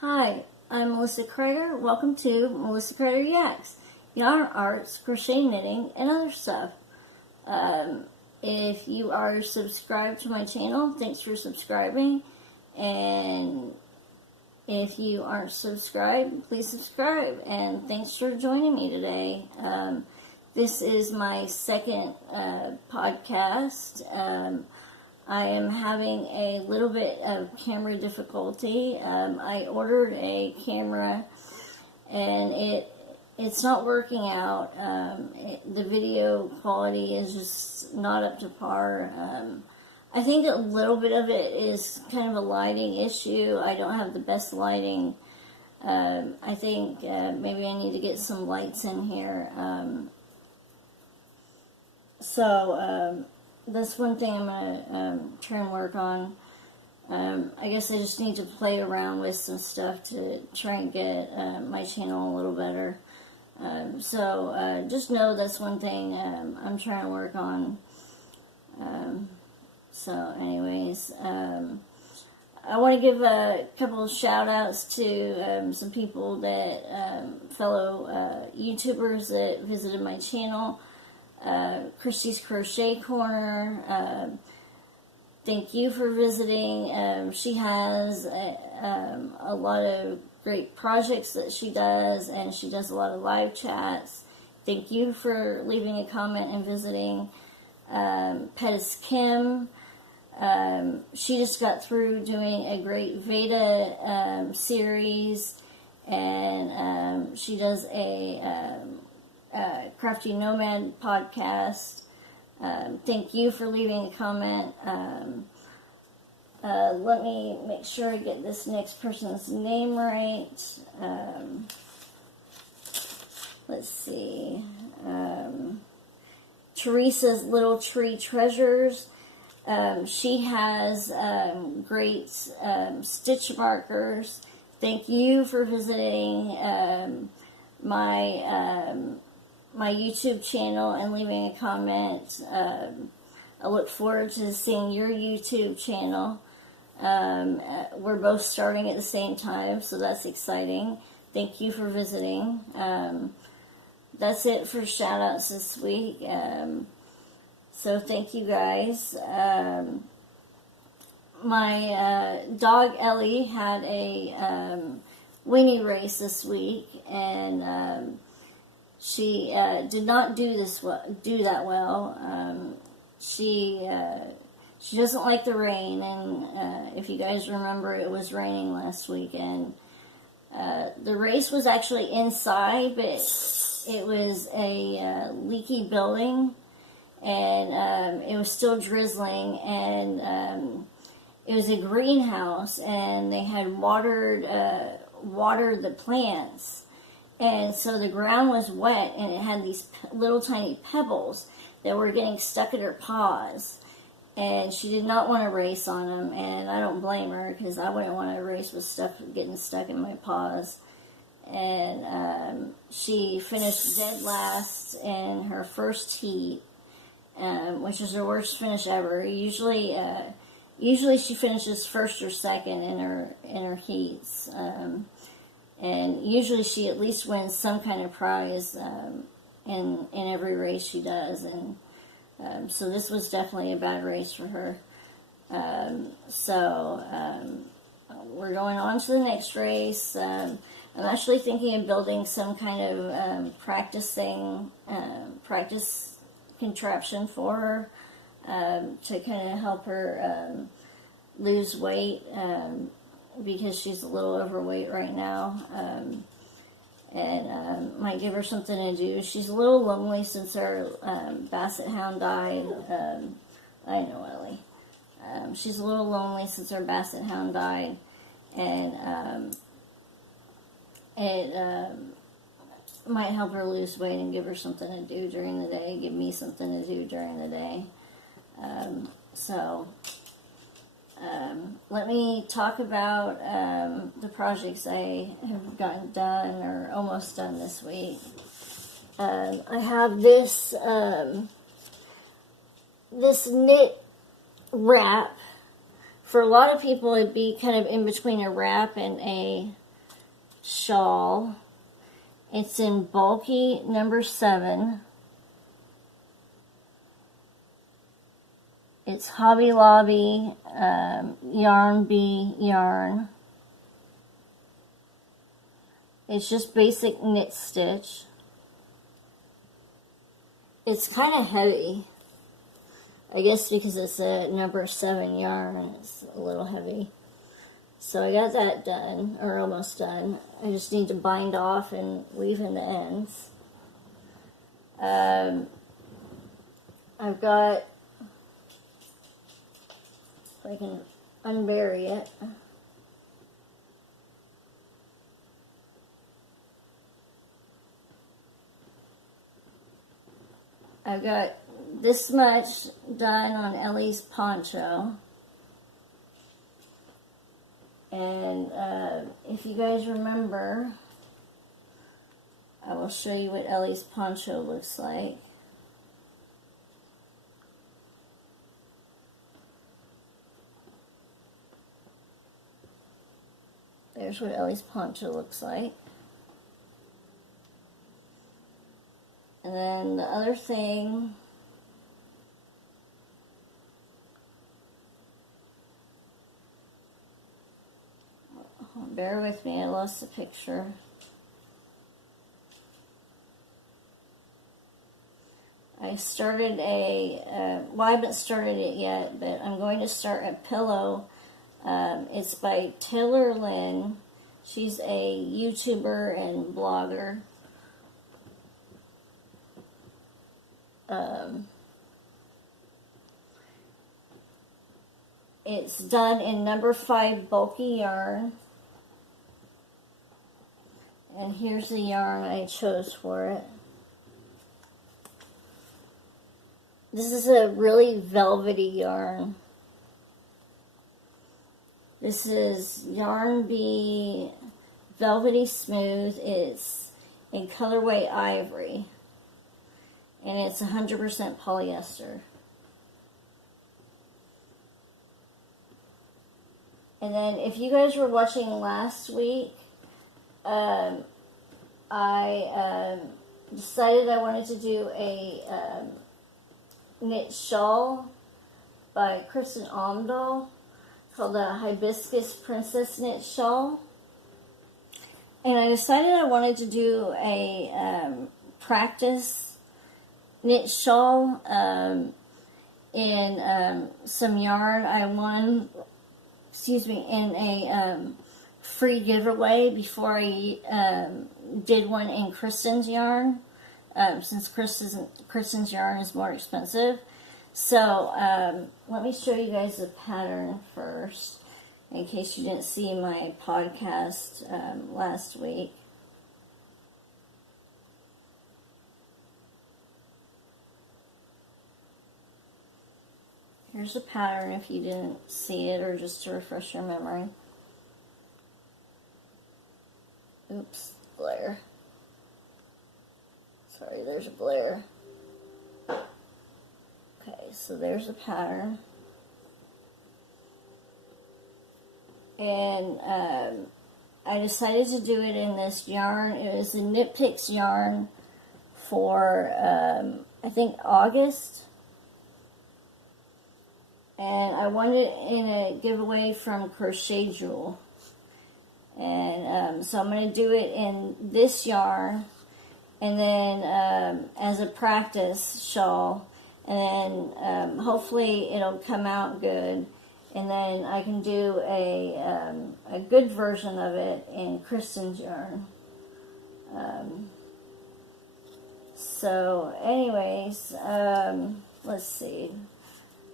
Hi, I'm Melissa Crider. Welcome to Melissa Crider YACKS, yarn arts, crochet, knitting, and other stuff. If you are subscribed to my channel, thanks for subscribing. And if you aren't subscribed, please subscribe. And thanks for joining me today. This is my second podcast. I am having a little bit of camera difficulty. I ordered a camera and it's not working out. The video quality is just not up to par. I think a little bit of it is kind of a lighting issue. I don't have the best lighting. I think maybe I need to get some lights in here. That's one thing I'm going to try and work on. I guess I just need to play around with some stuff to try and get my channel a little better. Just know that's one thing I'm trying to work on. Anyways, I want to give a couple of shout outs to some people that, fellow YouTubers that visited my channel. Christy's Crochet Corner, thank you for visiting. She has a lot of great projects that she does, and she does a lot of live chats. Thank you for leaving a comment and visiting. Pettiiskim, she just got through doing a great Veda series, and she does a Crafty Nomad podcast. Thank you for leaving a comment. Let me make sure I get this next person's name right. Let's see. Teresa's Little Tree Treasures. She has great stitch markers. Thank you for visiting my YouTube channel and leaving a comment. I look forward to seeing your YouTube channel. We're both starting at the same time, so that's exciting. Thank you for visiting. That's it for shout outs this week. So thank you guys. My dog Ellie had a weenie race this week, and she did not do that well. She doesn't like the rain, and if you guys remember, it was raining last weekend. The race was actually inside, but it was a leaky building, and it was still drizzling, and it was a greenhouse, and they had watered the plants. And so the ground was wet, and it had these little tiny pebbles that were getting stuck in her paws. And she did not want to race on them, and I don't blame her, because I wouldn't want to race with stuff getting stuck in my paws. And she finished dead last in her first heat, which is her worst finish ever. Usually she finishes first or second in her heats. And usually she at least wins some kind of prize in every race she does. And so this was definitely a bad race for her. We're going on to the next race. I'm actually thinking of building some kind of practice contraption for her to kind of help her lose weight. Because she's a little overweight right now, and might give her something to do. She's a little lonely since our basset hound died. I know, Ellie. She's a little lonely since our basset hound died, and it might help her lose weight and give her something to do during the day, give me something to do during the day. Let me talk about the projects I have gotten done or almost done this week. I have this knit wrap. For a lot of people, it'd be kind of in between a wrap and a shawl. It's in bulky number 7. It's Hobby Lobby Yarn Bee yarn. It's just basic knit stitch. It's kind of heavy. I guess because it's a number 7 yarn, it's a little heavy. So I got that done, or almost done. I just need to bind off and weave in the ends. I've got, if I can unbury it. I've got this much done on Ellie's poncho. And if you guys remember, I will show you what Ellie's poncho looks like. There's what Ellie's poncho looks like. And then the other thing, bear with me, I lost the picture. I started well, I haven't started it yet, but I'm going to start a pillow. It's by Taylor Lynn. She's a YouTuber and blogger. It's done in number 5 bulky yarn. And here's the yarn I chose for it. This is a really velvety yarn. This is Yarn Bee Velvety Smooth. It's in colorway Ivory. And it's 100% polyester. And then if you guys were watching last week, I decided I wanted to do a knit shawl by Kristen Omdahl called the Hibiscus Princess Knit Shawl. And I decided I wanted to do a practice knit shawl in some yarn I won, in a free giveaway before I did one in Kristen's yarn, since Kristen's yarn is more expensive. So let me show you guys the pattern first, in case you didn't see my podcast last week. Here's the pattern if you didn't see it, or just to refresh your memory. Oops, glare. Sorry, there's a glare. Okay, so there's the pattern. And I decided to do it in this yarn. It was a Knit Picks yarn for, I think, August. And I won it in a giveaway from Crochet Jewel. And so I'm going to do it in this yarn, and then as a practice shawl, and then hopefully it'll come out good, and then I can do a good version of it in Kristen's yarn. So anyways, let's see.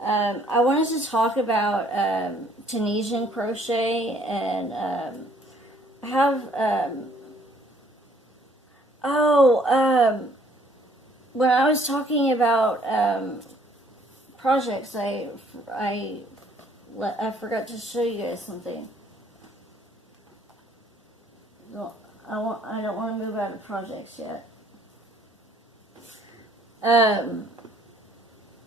I wanted to talk about Tunisian crochet, and I have, when I was talking about projects, I forgot to show you guys something. No, I don't want to move out of projects yet.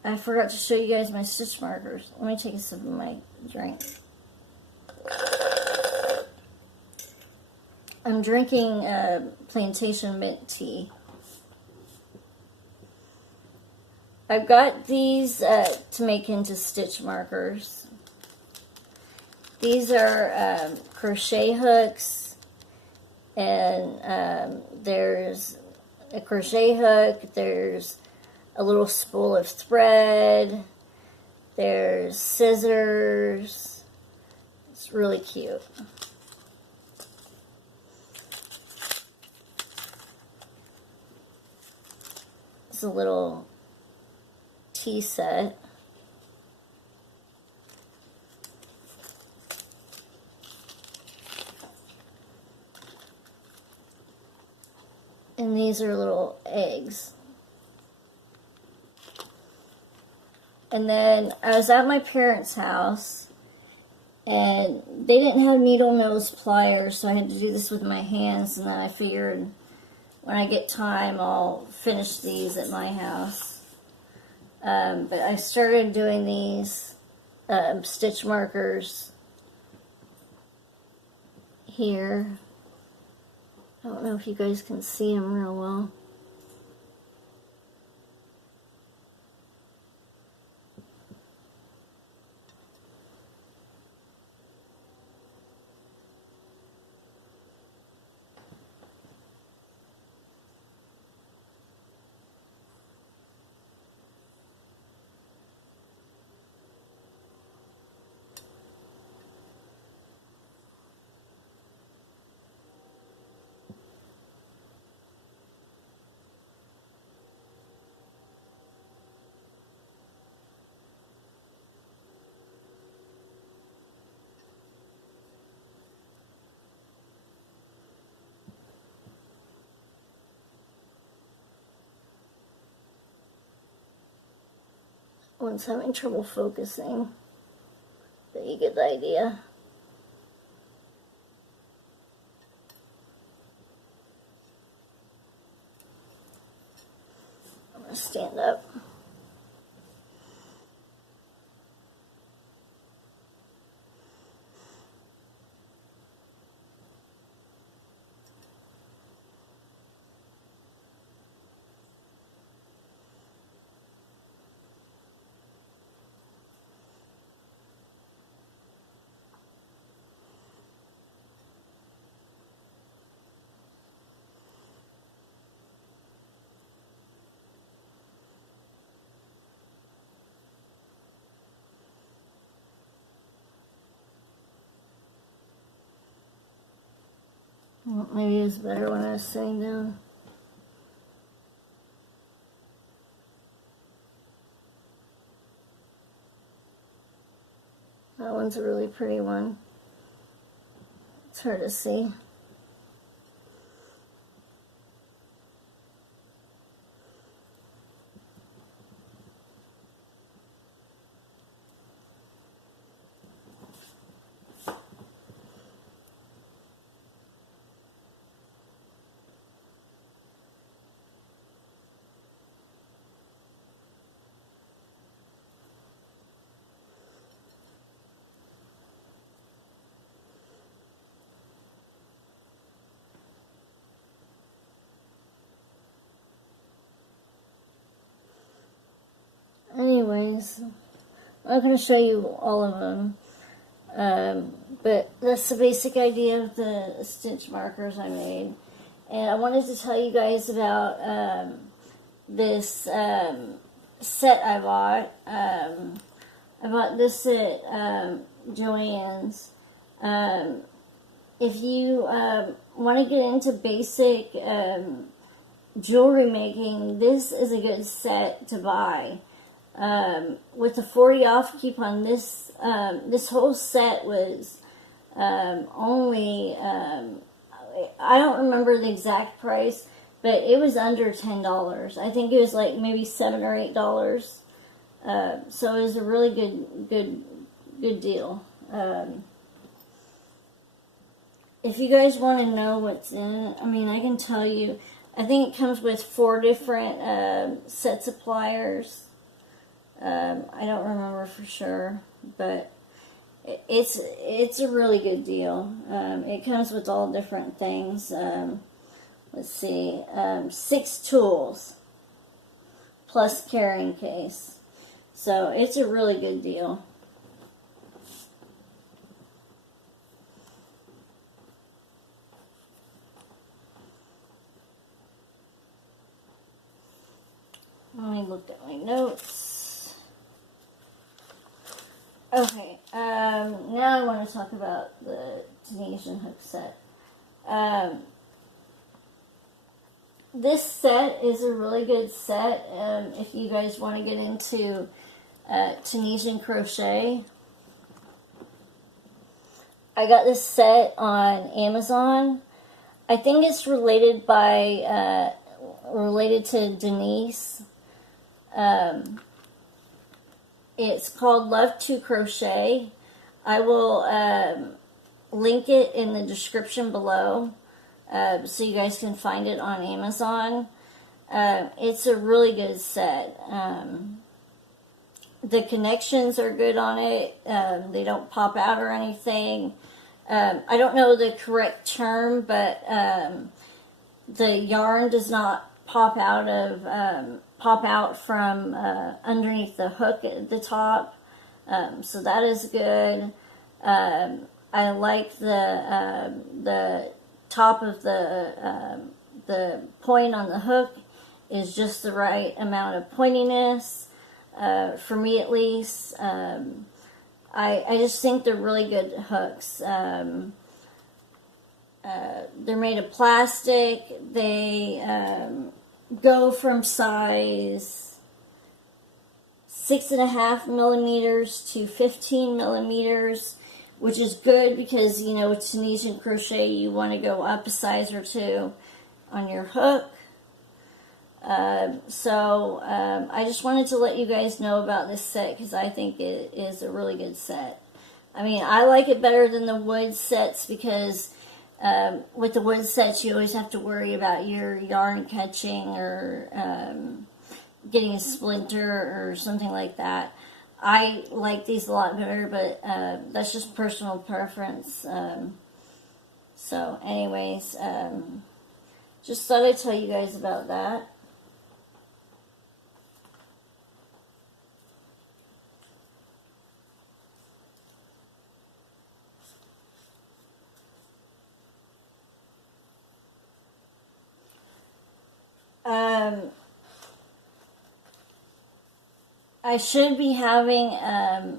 I forgot to show you guys my stitch markers. Let me take a sip of my drink. I'm drinking plantation mint tea. I've got these to make into stitch markers. These are crochet hooks, and there's a crochet hook, there's a little spool of thread, there's scissors. It's really cute. It's a little tea set. And these are little eggs. And then I was at my parents' house, and they didn't have needle nose pliers, so I had to do this with my hands, and then I figured when I get time I'll finish these at my house. But I started doing these stitch markers here. I don't know if you guys can see them real well. One's having trouble focusing, but you get the idea. I'm going to stand up. Well, maybe it was better when I was sitting down. That one's a really pretty one. It's hard to see. Anyways, I'm not going to show you all of them, but that's the basic idea of the stitch markers I made. And I wanted to tell you guys about this set I bought. I bought this at Joann's. If you want to get into basic jewelry making, this is a good set to buy. With the 40 off coupon, this whole set was only, I don't remember the exact price, but it was under $10. I think it was like maybe $7 or $8. So it was a really good deal. If you guys want to know what's in it, I mean, I can tell you. I think it comes with 4 different sets of pliers. I don't remember for sure, but It's a really good deal. It comes with all different things. Let's see, 6 tools plus carrying case. So it's a really good deal. Let me look at my notes. Okay, now I want to talk about the Tunisian hook set. This set is a really good set if you guys want to get into Tunisian crochet. I got this set on Amazon. I think it's related to Denise. It's called Love to Crochet. I will link it in the description below so you guys can find it on Amazon. It's a really good set. The connections are good on it. They don't pop out or anything. I don't know the correct term, but the yarn does not pop out from underneath the hook at the top, so that is good. I like the top of the point on the hook is just the right amount of pointiness, for me at least. I just think they're really good hooks. They're made of plastic. They go from size 6.5 millimeters to 15 millimeters, which is good because, you know, with Tunisian crochet, you want to go up a size or 2 on your hook. I just wanted to let you guys know about this set because I think it is a really good set. I mean, I like it better than the wood sets because with the wood sets, you always have to worry about your yarn catching or getting a splinter or something like that. I like these a lot better, but that's just personal preference. So anyways, just thought I'd tell you guys about that. I should be having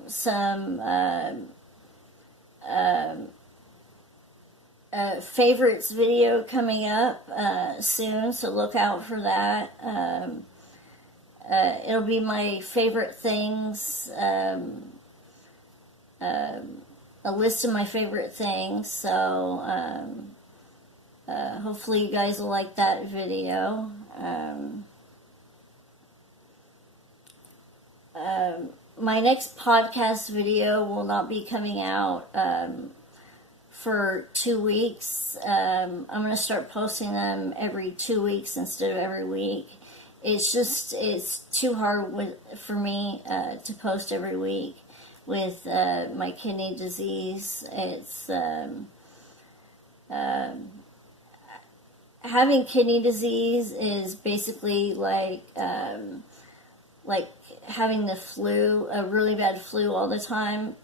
some favorites video coming up soon, so look out for that. It'll be my favorite things, a list of my favorite things, so hopefully you guys will like that video. My next podcast video will not be coming out for 2 weeks. I'm going to start posting them every 2 weeks instead of every week. It's too hard for me to post every week with my kidney disease. It's having kidney disease is basically like having the flu, a really bad flu all the time.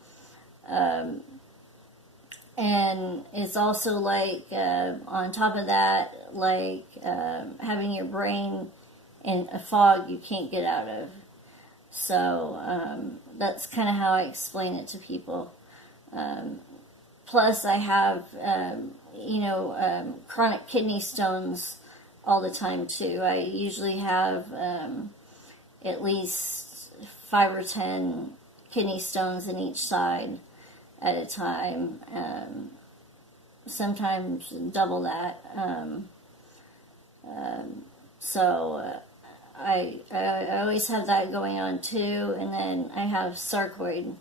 And it's also like, on top of that, like having your brain in a fog you can't get out of. So that's kind of how I explain it to people. Plus I have, chronic kidney stones all the time too. I usually have at least 5 or 10 kidney stones in each side at a time. Sometimes double that. I always have that going on too, and then I have sarcoid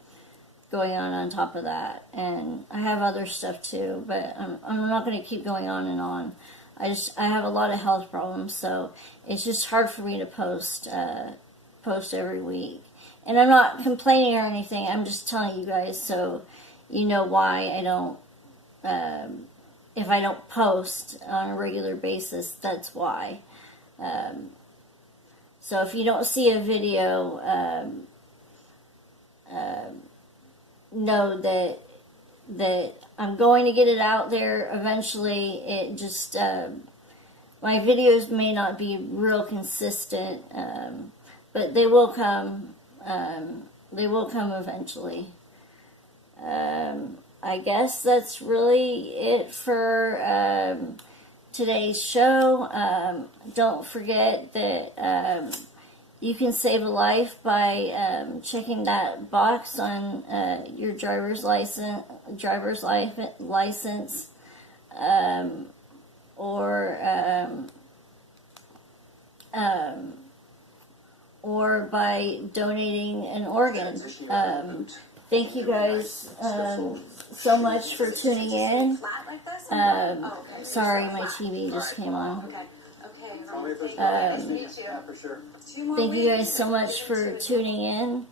going on top of that, and I have other stuff too, but I'm not going to keep going on and on. I have a lot of health problems, so it's just hard for me to post every week. And I'm not complaining or anything, I'm just telling you guys so you know why I don't, if I don't post on a regular basis, that's why. So if you don't see a video, know that I'm going to get it out there eventually. It just, my videos may not be real consistent, but they will come. They will come eventually. I guess that's really it for today's show. Don't forget that you can save a life by checking that box on your driver's license, or by donating an organ. Thank you guys so much for tuning in. Sorry, my TV just came on. Thank you guys so much for tuning in.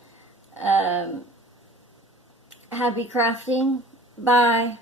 Happy crafting. Bye.